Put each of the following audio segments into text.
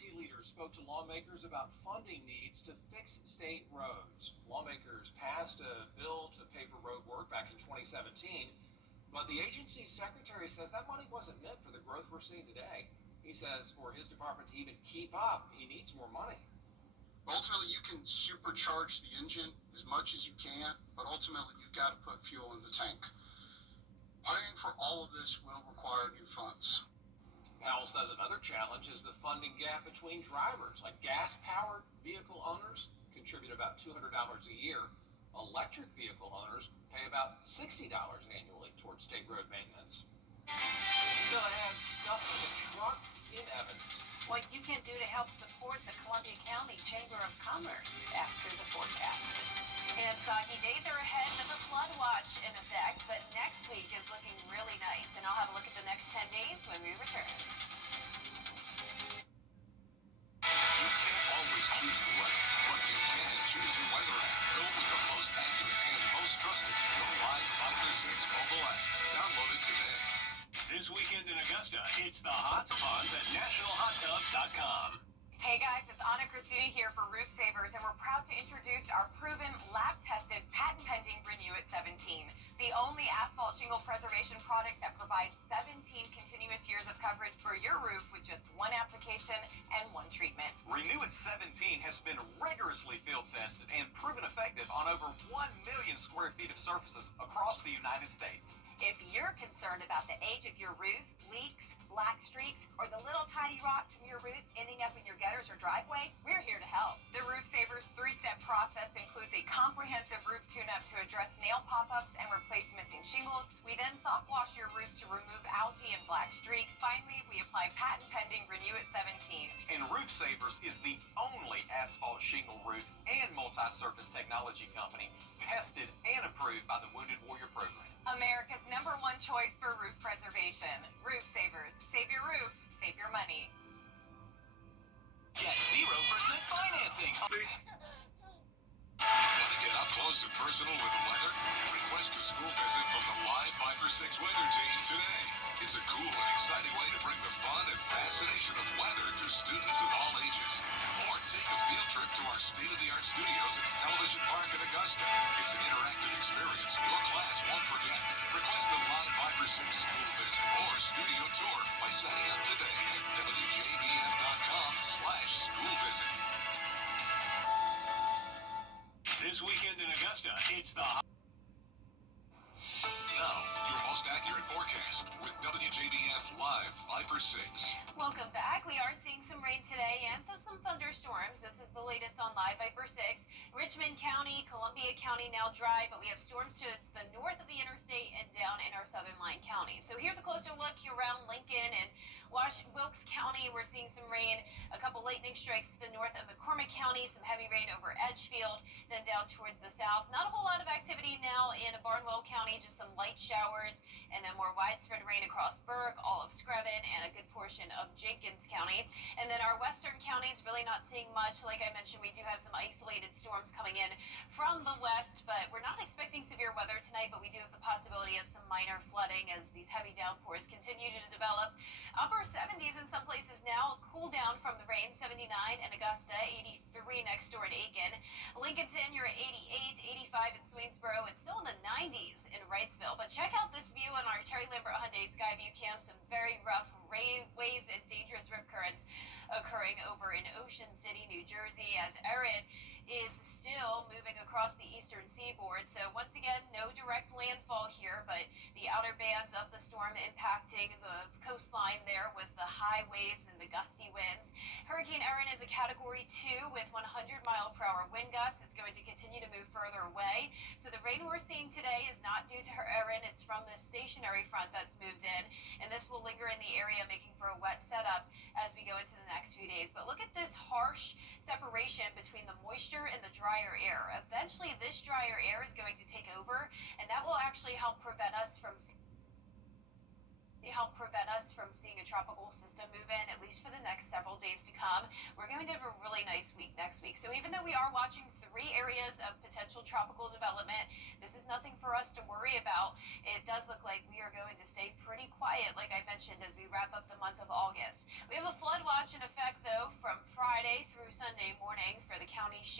leaders spoke to lawmakers about funding needs to fix state roads. Lawmakers passed a bill to pay for road work back in 2017, but the agency's secretary says that money wasn't meant for the growth we're seeing today. He says for his department to even keep up, he needs more money. Ultimately, you can supercharge the engine as much as you can, but ultimately you've got to put fuel in the tank. Paying for all of this will require new funds. Powell says another challenge is the funding gap between drivers. Like gas-powered vehicle owners contribute about $200 a year. Electric vehicle owners pay about $60 annually towards state road maintenance. Still ahead, stuff in the truck in Evans. What you can do to help support the Columbia County Chamber of Commerce after the forecast. And soggy days are ahead with a flood watch in effect, but next week is looking really nice. And I'll have a look at the next 10 days when we return. You can't always choose the weather, but you can choose your weather app. Go with the most accurate and most trusted, the Live 536 mobile app. Download it today. This weekend in Augusta, it's the Hot Ponds at NationalHotTub.com. Hey guys, it's Anna Christina here for Roof Savers, and we're proud to introduce our proven, lab-tested, patent-pending Renew at 17, the only asphalt shingle preservation product that provides 17 continuous years of coverage for your roof with just one application and one treatment. Renew at 17 has been rigorously field tested and proven effective on over 1 million square feet of surfaces across the United States. If you're concerned about the age of your roof, leaks, black streaks, or the little tiny rocks from your roof ending up in your gutters or driveway, we're here to help. The Roof Savers 3-step process includes a comprehensive roof tune-up to address nail pop-ups and replace missing shingles. We then soft wash your roof to remove algae and black streaks. Finally, we apply patent-pending Renew at 17. And Roof Savers is the only asphalt shingle roof and multi-surface technology company tested and approved by the Wounded Warrior Program. America's #1 choice for roof preservation. Roof Savers. Save your roof, save your money. Get 0% financing. Want to get up close and personal with the weather? Request a school visit from the Live 536 weather team today. It's a cool and exciting way to bring the fun and fascination of weather to students of all ages. Or take a field trip to our state-of-the-art studios at Television Park in Augusta. It's an interactive experience your class won't forget. Request a Live 536 school visit or studio tour by signing up today at WJBF.com/school visit. This weekend in Augusta, it's the Now, your most accurate forecast with WJBF Live 536. Welcome back. We are seeing some rain today and some thunderstorms. This is the latest on Live Viper 6. Richmond County, Columbia County now dry, but we have storms to the north of the interstate and down in our southern line counties. So here's a closer look here around Lincoln and Wilkes County. We're seeing some rain, a couple lightning strikes to the north of McCormick County, some heavy rain over Edgefield, then down towards the south. Not a whole lot of activity now in Barnwell County, just some light showers, and then more widespread rain across Berg, all of Screven, and a good portion of Jenkins County. And then our western counties really not seeing much. Like I mentioned, we do have some isolated storms coming in from the west, but we're not expecting severe weather tonight, but we do have the possibility of some minor flooding as these heavy downpours continue to develop. Upper 70s in some places now, cool down from the rain. 79 in Augusta, 83 next door in Aiken. Lincolnton, you're at 88, 85 in Swainsboro, and still in the 90s in Wrightsville. But check out this view on our Terry Lambert Hyundai Skyview Cam. Some very rough waves and dangerous rip currents occurring over in Ocean City, New Jersey, as Erin is still moving across the eastern seaboard. So once again, no direct landfall here, but the outer bands of the storm impacting the coastline there with the high waves and the gusty winds. Hurricane Erin is a Category 2 with 100-mile-per-hour wind gusts. It's going to continue to move further away. So the rain we're seeing today is not due to Erin. It's from the stationary front that's moved in, and this will linger in the area, making for a wet setup as we go into the next few days. But look at this harsh separation between the moisture and the drier air. Eventually, this drier air is going to take over, and that will actually help prevent us from seeing a tropical system move in, at least for the next several days to come. We're going to have a really nice week next week. So even though we are watching 3 areas of potential tropical development, this is nothing for us to worry about. It does look like we are going to stay pretty quiet, like I mentioned, as we wrap up the month of August. We have a flood watch in effect, though, from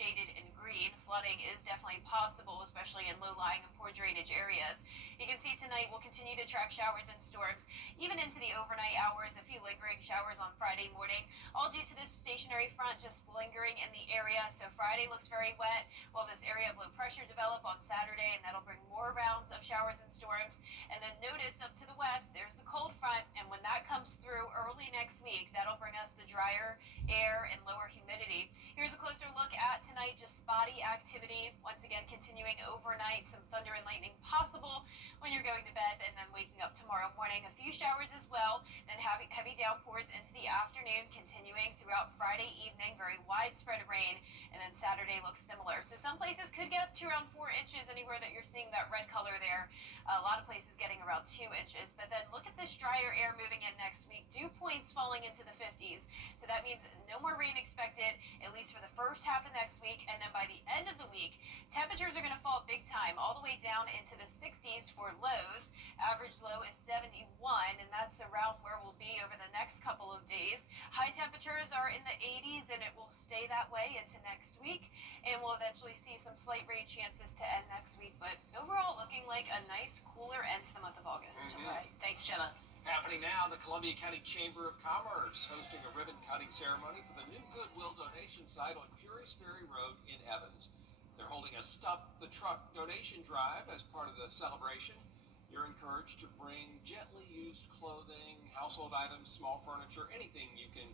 shaded in green. Flooding is definitely possible, especially in low-lying and poor drainage areas. You can see tonight we'll continue to track showers and storms, even into the overnight hours. A few lingering showers on Friday morning, all due to this stationary front just lingering in the area. So Friday looks very wet. We'll have this area of low pressure develop on Saturday, and that'll bring more rounds of showers and storms. And then notice up to the west, there's the cold front, and when that comes through early next week, that'll bring us the drier air and lower humidity. Here's a closer look at tonight, just spotty activity. Once again, continuing overnight, some thunder and lightning possible when you're going to bed, and then waking up tomorrow morning. A few showers as well, then heavy downpours into the afternoon, continuing throughout Friday evening, very widespread rain, and then Saturday looks similar. So some places could get to around 4 inches, anywhere that you're seeing that red color there. A lot of places getting around 2 inches. But then look at this drier air moving in next week. Dew points falling into the 50s. So that means no more rain expected, at least for the first half of next week. And then by the end of the week, temperatures are going to fall big time, all the way down into the 60s for lows. Average low is 71, and that's around where we'll be over the next couple of days. High temperatures are in the 80s, and it will stay that way into next week. And we'll eventually see some slight rain chances to end next week. But overall, looking like a nice, cooler end to the month of August. Mm-hmm. All right. Thanks, Jenna. Happening now, the Columbia County Chamber of Commerce hosting a ribbon-cutting ceremony for the new Goodwill donation site on Furious Ferry Road in Evans. They're holding a Stuff the Truck donation drive as part of the celebration. You're encouraged to bring gently used clothing, household items, small furniture, anything you can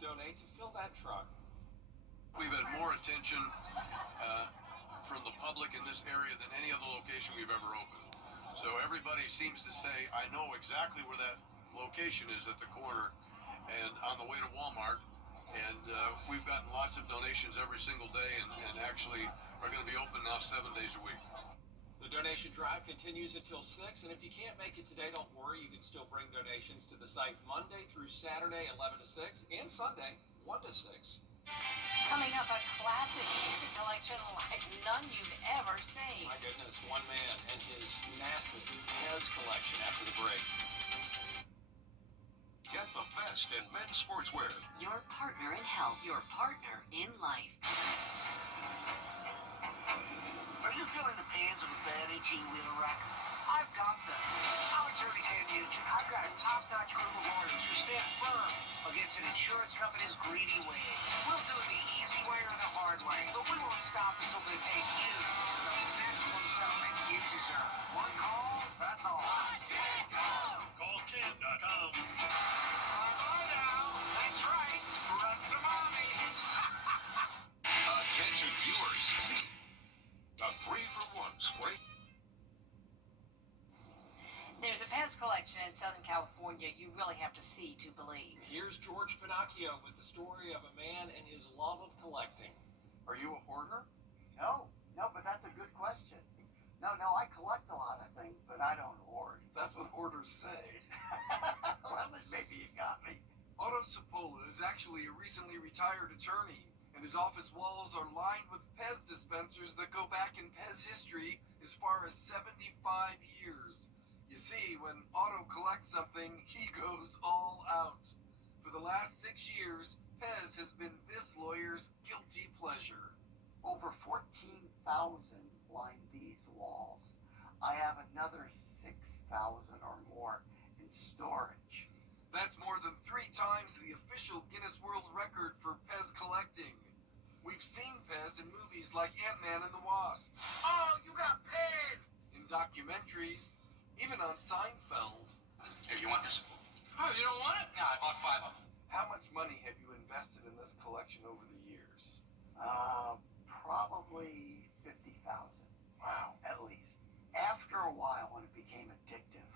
donate to fill that truck. We've had more attention from the public in this area than any other location we've ever opened. So everybody seems to say, I know exactly where that location is at the corner and on the way to Walmart. And we've gotten lots of donations every single day and actually are going to be open now 7 days a week. The donation drive continues until 6, and if you can't make it today, don't worry. You can still bring donations to the site Monday through Saturday, 11 to 6, and Sunday, 1 to 6. Coming up, a classic music collection like none you've ever seen. My goodness, one man and his massive Pez collection after the break. Get the best in men's sportswear. Your partner in health, your partner in life. Are you feeling the pains of a bad 18-wheeler wreck? I've got this. I'm attorney Dan Nugent. I've got a top-notch group of lawyers who stand firm against an insurance company's greedy ways. We'll do it the easy way or the hard way, but we won't stop until they pay you the maximum settlement you deserve. One call, that's all. Call Ken.com. Bye-bye now. That's right. Run to mommy. Attention viewers. See a 3-for-1 spray. There's a Pez collection in Southern California you really have to see to believe. Here's George Pinocchio with the story of a man and his love of collecting. Are you a hoarder? No, but that's a good question. No, I collect a lot of things, but I don't hoard. That's what hoarders say. Well, then maybe you got me. Otto Cipolla is actually a recently retired attorney, and his office walls are lined with Pez dispensers that go back in Pez history as far as 75 years. You see, when Otto collects something, he goes all out. For the last 6 years, Pez has been this lawyer's guilty pleasure. Over 14,000 line these walls. I have another 6,000 or more in storage. That's more than 3 times the official Guinness World Record for Pez collecting. We've seen Pez in movies like Ant-Man and the Wasp. Oh, you got Pez! In documentaries, even on Seinfeld. Here, you want this? Oh, you don't want it? Yeah, I bought 5 of them. How much money have you invested in this collection over the years? Probably 50,000. Wow. At least. After a while, when it became addictive,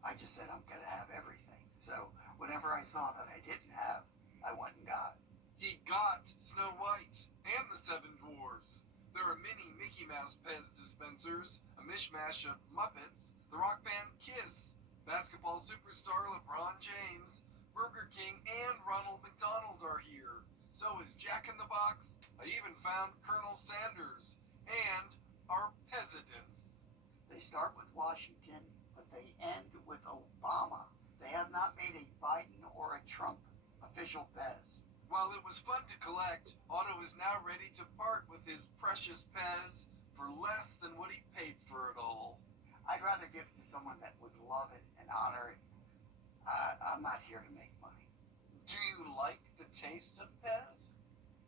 I just said I'm gonna have everything. So whatever I saw that I didn't have, I went and got. He got Snow White and the 7 Dwarves. There are many Mickey Mouse Pez dispensers, a mishmash of Muppets, the rock band Kiss, basketball superstar LeBron James, Burger King, and Ronald McDonald are here. So is Jack in the Box. I even found Colonel Sanders and our presidents. They start with Washington, but they end with Obama. They have not made a Biden or a Trump official Pez. While it was fun to collect, Otto is now ready to part with his precious Pez for less than what he paid for it all. I'd rather give it to someone that would love it and honor it. I'm not here to make money. Do you like the taste of Pez?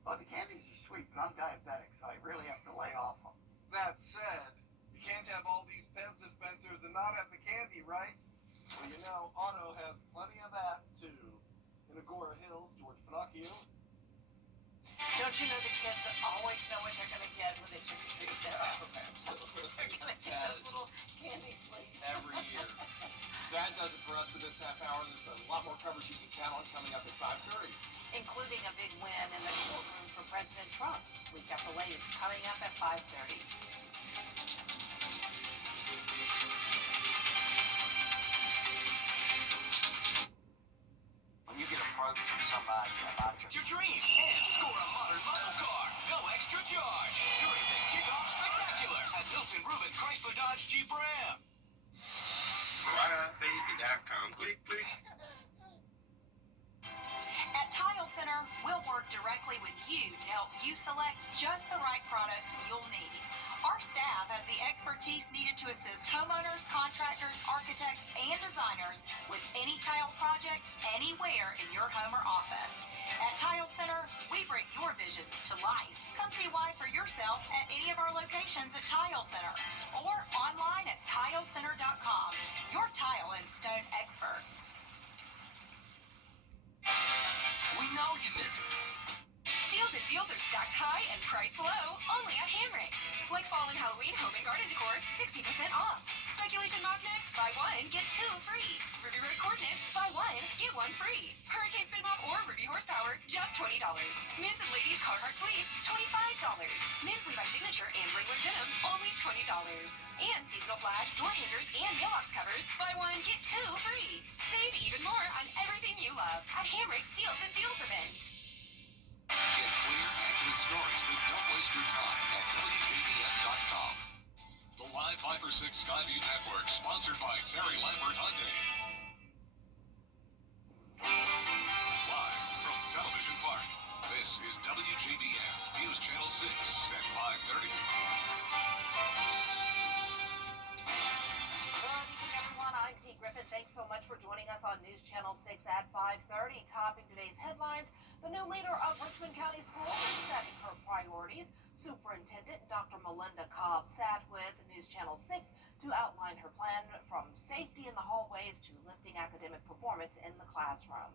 Well, the candies are sweet, but I'm diabetic, so I really have to lay off them. That said, you can't have all these Pez dispensers and not have the candy, right? Well, you know, Otto has plenty of that, too. In Agora Hills, George Pinocchio. Don't you know the kids always know what they're going to get when they trick or treat their Absolutely. They're going to get That those is little candy sweets. every year. That does it for us for this half hour. There's a lot more coverage you can count on coming up at 5:30. Including a big win in the courtroom for President Trump. We've got the latest coming up at 5:30. When you get approached from somebody about Your dreams and score a modern muscle car. No extra charge during the Kickoff Spectacular at Hilton Reuben Chrysler Dodge Jeep Ram. RideOutBaby.com. Click, click. At Tile Center, we'll work directly with you to help you select just the right products you'll need. Our staff has the expertise needed to assist homeowners, contractors, architects, and designers with any tile project anywhere in your home or office. At Tile Center, we bring your visions to life. Come see why for yourself at any of our locations at Tile Center or online at tilecenter.com. Your tile and stone experts. We know you miss it. Steals and deals are stacked high and priced low only at Hamrick's. Like fall and Halloween home and garden decor, 60% off. Speculation magnets, buy one, get two free. Ruby Road coordinates, buy one, get one free. Hurricane spin mop or Ruby horsepower, just $20. Men's and ladies Carhartt fleece, $25. Men's Levi signature and Wrangler denim, only $20. And seasonal flags, door hangers, and mailbox covers, buy one, get two free. Save even more on everything you love at Hamrick's Steals and Deals event. Get clear, accurate stories that don't waste your time at WJBF.com. The Live 5 or 6 Skyview Network, sponsored by Terry Lambert Hyundai. Live from Television Park, this is WJBF News Channel 6 at 5:30. Good evening, everyone. I'm Dee Griffin. Thanks so much for joining us on News Channel 6 at 5:30. Topping today's headlines, the new leader of Richmond County Schools is setting her priorities. Superintendent Dr. Melinda Cobb sat with News Channel 6 to outline her plan from safety in the hallways to lifting academic performance in the classroom.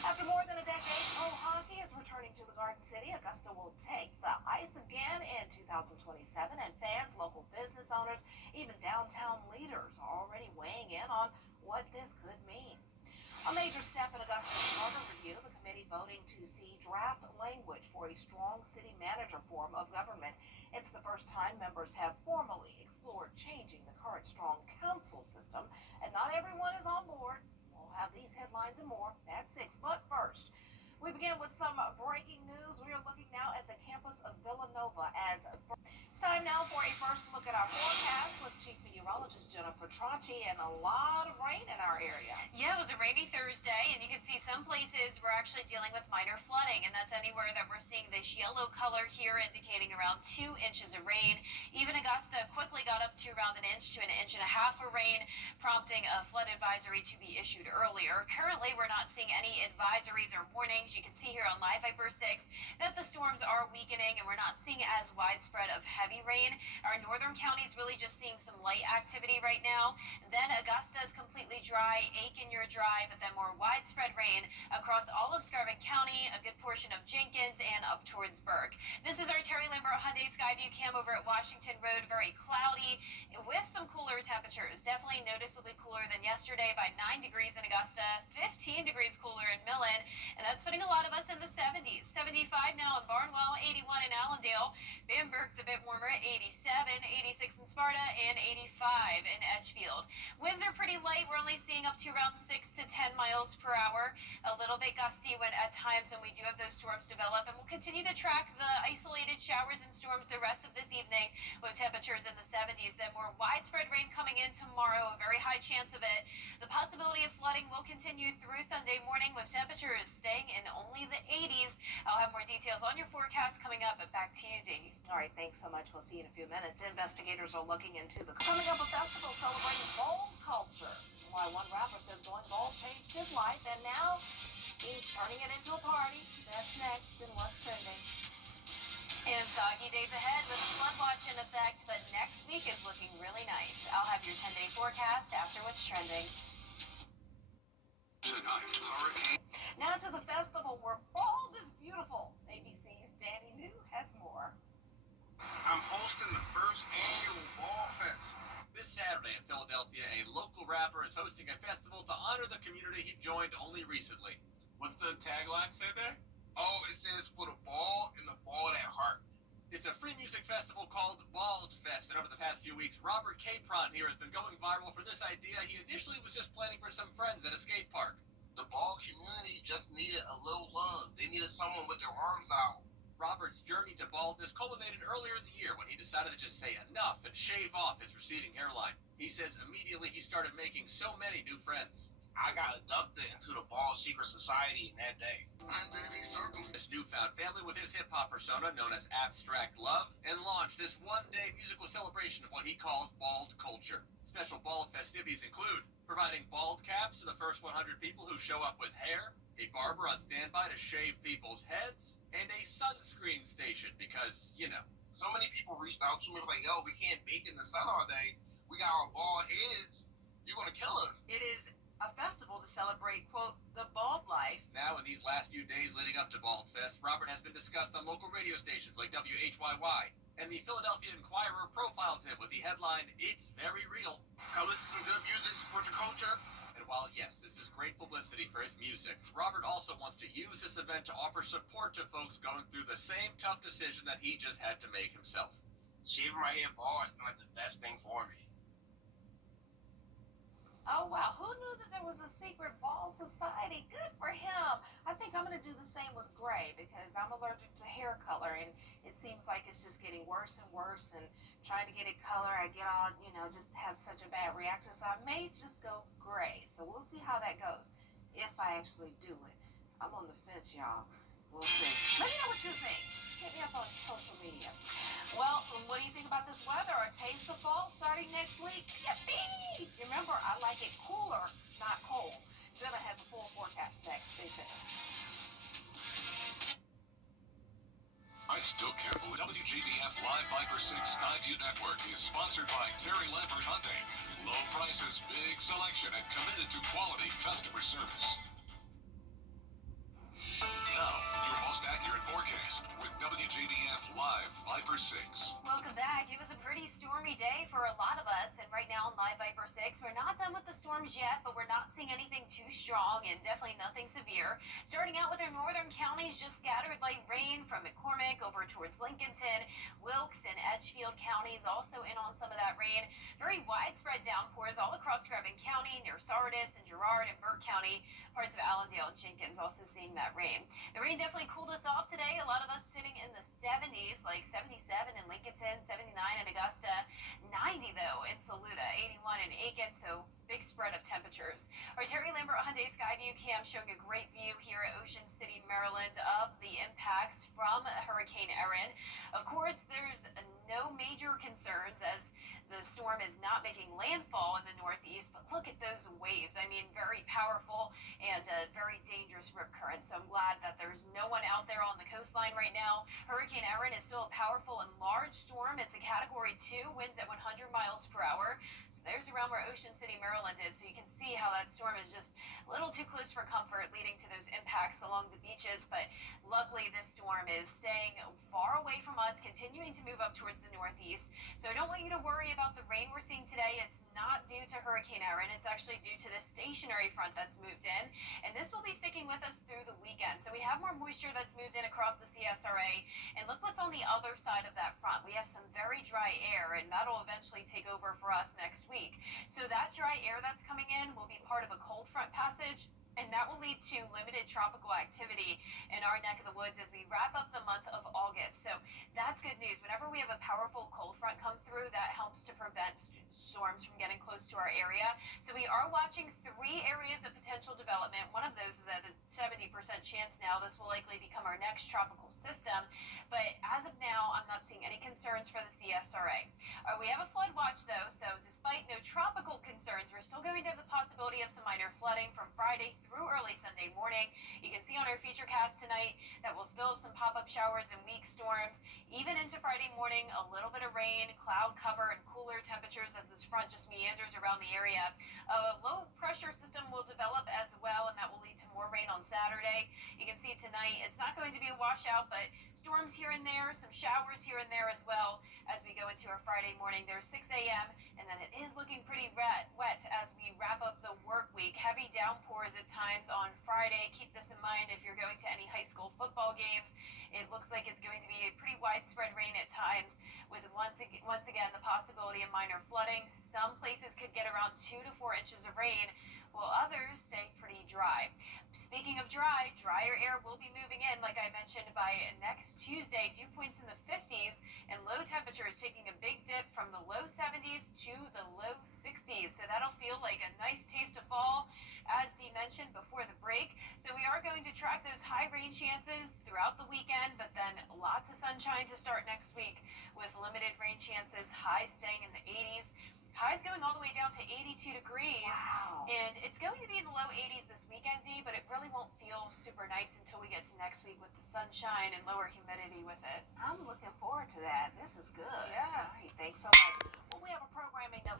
After more than a decade, pro hockey is returning to the Garden City. Augusta will take the ice again in 2027, and fans, local business owners, even downtown leaders are already weighing in on what this could mean. A major step in Augusta's charter review, the committee voting to see draft language for a strong city manager form of government. It's the first time members have formally explored changing the current strong council system, and not everyone is on board. We'll have these headlines and more at 6. But first, we begin with some breaking news. We are looking now at the campus of Villanova as it's time now for a first look at our forecast with Chief Meteorologist Jennifer Tracci, and a lot of rain in our area. Yeah, it was a rainy Thursday, and you can see some places we're actually dealing with minor flooding, and that's anywhere that we're seeing this yellow color here indicating around 2 inches of rain. Even Augusta quickly got up to around 1 inch to 1.5 inches of rain, prompting a flood advisory to be issued earlier. Currently, we're not seeing any advisories or warnings. You can see here on Live Viper 6 that the storms are weakening, and we're not seeing as widespread of heavy rain. Our northern counties really just seeing some light activity right now. Then Augusta is completely dry, Aiken you're dry, but then more widespread rain across all of Scarborough County, a good portion of Jenkins, and up towards Burke. This is our Terry Lambert Hyundai Skyview cam over at Washington Road. Very cloudy with some cooler temperatures. Definitely noticeably cooler than yesterday by 9 degrees in Augusta, 15 degrees cooler in Millen, and that's putting a lot of us in the 70s. 75 now in Barnwell, 81 in Allendale. Bamberg's a bit warmer at 87, 86 in Sparta, and 85 in Edgefield. Winds are pretty light. We're only seeing up to around 6 to 10 miles per hour. A little bit gusty when at times when we do have those storms develop, and we'll continue to track the isolated showers and storms the rest of this evening with temperatures in the 70s. Then more widespread rain coming in tomorrow, a very high chance of it. The possibility of flooding will continue through Sunday morning with temperatures staying in only the 80s. I'll have more details on your forecast coming up. Back to you, Dee. All right, thanks so much. We'll see you in a few minutes. Investigators are looking into the coming up a festival celebrating bald culture. Why one rapper says going bald changed his life, and now he's turning it into a party. That's next in What's Trending. And soggy days ahead with a flood watch in effect, but next week is looking really nice. I'll have your 10-day forecast after What's Trending. Tonight, hurricane. Now to the festival where bald is beautiful. ABC's Danny New has more. I'm hosting the first annual Ball Fest. This Saturday in Philadelphia, a local rapper is hosting a festival to honor the community he joined only recently. What's the tagline say there? Oh, it says for the ball and the ball at heart. It's a free music festival called Bald Fest, and over the past few weeks, Robert Capron here has been going viral for this idea. He initially was just planning for some friends at a skate park. The ball community just needed a little love. They needed someone with their arms out. Robert's journey to baldness culminated earlier in the year when he decided to just say enough and shave off his receding hairline. He says immediately he started making so many new friends. I got adopted into the ball secret society in that day. This newfound family with his hip-hop persona known as Abstract Love, and launched this one-day musical celebration of what he calls bald culture. Special bald festivities include providing bald caps to the first 100 people who show up with hair, a barber on standby to shave people's heads, and a sunscreen station because, you know. So many people reached out to me like, yo, we can't bake in the sun all day. We got our bald heads. You're going to kill us. It is a festival to celebrate, quote, the bald life. Now, in these last few days leading up to Bald Fest, Robert has been discussed on local radio stations like WJBF, and the Philadelphia Inquirer profiled him with the headline, "It's Very Real." Now listen to some good music, support the culture. And while, yes, this is great publicity for his music, Robert also wants to use this event to offer support to folks going through the same tough decision that he just had to make himself. Shaving my hair bald is like the best thing for me. Oh, wow. Who knew that there was a secret ball society? Good for him. I think I'm going to do the same with gray because I'm allergic to hair color, and it seems like it's just getting worse and worse. And trying to get it color, I get all, just have such a bad reaction. So I may just go gray. So we'll see how that goes if I actually do it. I'm on the fence, y'all. We'll see. Let me know what you think. Hit me up on social media. Well, what do you think about this weather? A taste of fall starting next week? Yippee! Remember, I like it cooler, not cold. Jenna has a full forecast next. Stay tuned. I still can't believe WJBF Live Viper 6 Skyview Network is sponsored by Terry Lambert Hyundai. Low prices, big selection, and committed to quality customer service. Now, your most accurate forecast with WJBF Live Viper 6. Welcome back. It was a pretty stormy day for a lot of us, and right now on Live Viper 6, we're not done with the storms yet, but we're not seeing anything too strong and definitely nothing severe. Starting out with our northern counties, just scattered light rain from McCormick over towards Lincolnton, Wilkes and Edgefield counties also in on some of that rain. Very widespread downpours all across Screven County, near Sardis and Girard and Burke County. Parts of Allendale and Jenkins also seeing that rain. The rain definitely cooled us off today. A lot of us sitting in the 70s, like 77 in Lincolnton, 79 in Augusta, 90 though in Saluda, 81 in Aiken, so big spread of temperatures. Our Terry Lambert Hyundai Skyview cam showing a great view here at Ocean City, Maryland of the impacts from Hurricane Erin. Of course, there's no major concerns as the storm is not making landfall in the northeast, but look at those waves. I mean, very powerful and very dangerous rip current. So I'm glad that there's no one out there on the coastline right now. Hurricane Erin is still a powerful and large storm. It's a Category 2, winds at 100 miles per hour. So there's around where Ocean City, Maryland is. So you can see how that storm is just a little too close for comfort, leading to those impacts along the beaches. But luckily, this storm is staying far away from us, continuing to move up towards the northeast. So I don't want you to worry about the rain we're seeing today. It's not due to Hurricane Erin. It's actually due to this stationary front that's moved in. And this will be sticking with us through the weekend. So we have more moisture that's moved in across the CSRA. And look what's on the other side of that front. We have some very dry air, and that'll eventually take over for us next week. So that dry air that's coming in will be part of a cold front passage, and that will lead to limited tropical activity in our neck of the woods as we wrap up the month of August. So that's good news. Whenever we have a powerful cold front come through, that helps to prevent storms from getting close to our area. So we are watching 3 areas of potential development. One of those is at a 70% chance now. This will likely become our next tropical system. But as of now, I'm not seeing any concerns for the CSRA. We have a flood watch though, so despite no tropical concerns, we're still going to have the possibility of some minor flooding from Friday through early Sunday morning. You can see on our featurecast tonight that we'll still have some pop-up showers and weak storms. Even into Friday morning, a little bit of rain, cloud cover, and cooler temperatures as this front just meanders around the area. A low pressure system will develop as well, and that will lead to more rain on Saturday. You can see tonight it's not going to be a washout, but storms here and there, some showers here and there as well as we go into our Friday morning. There's 6 a.m. and then it is looking pretty wet as we wrap up the work week. Heavy downpours at times on Friday. Keep this in mind if you're going to any high school football games. It looks like it's going to be a pretty widespread rain at times, with once again the possibility of minor flooding. Some places could get around 2 to 4 inches of rain, while others stay pretty dry. Speaking of dry, drier air will be moving in, like I mentioned, by next Tuesday. Dew points in the 50s and low temperatures taking a big dip from the low 70s to the low 60s. So that'll feel like a nice taste of fall, as Dee mentioned before the break. So we are going to track those high rain chances throughout the weekend, but then lots of sunshine to start next week with limited rain chances, highs staying in the 80s. Highs going all the way down to 82 degrees. Wow. And it's going to be in the low 80s this weekend, Dee, but it really won't feel super nice until we get to next week with the sunshine and lower humidity with it. I'm looking forward to that. This is good. Yeah. All right, thanks so much. Well, we have a programming note.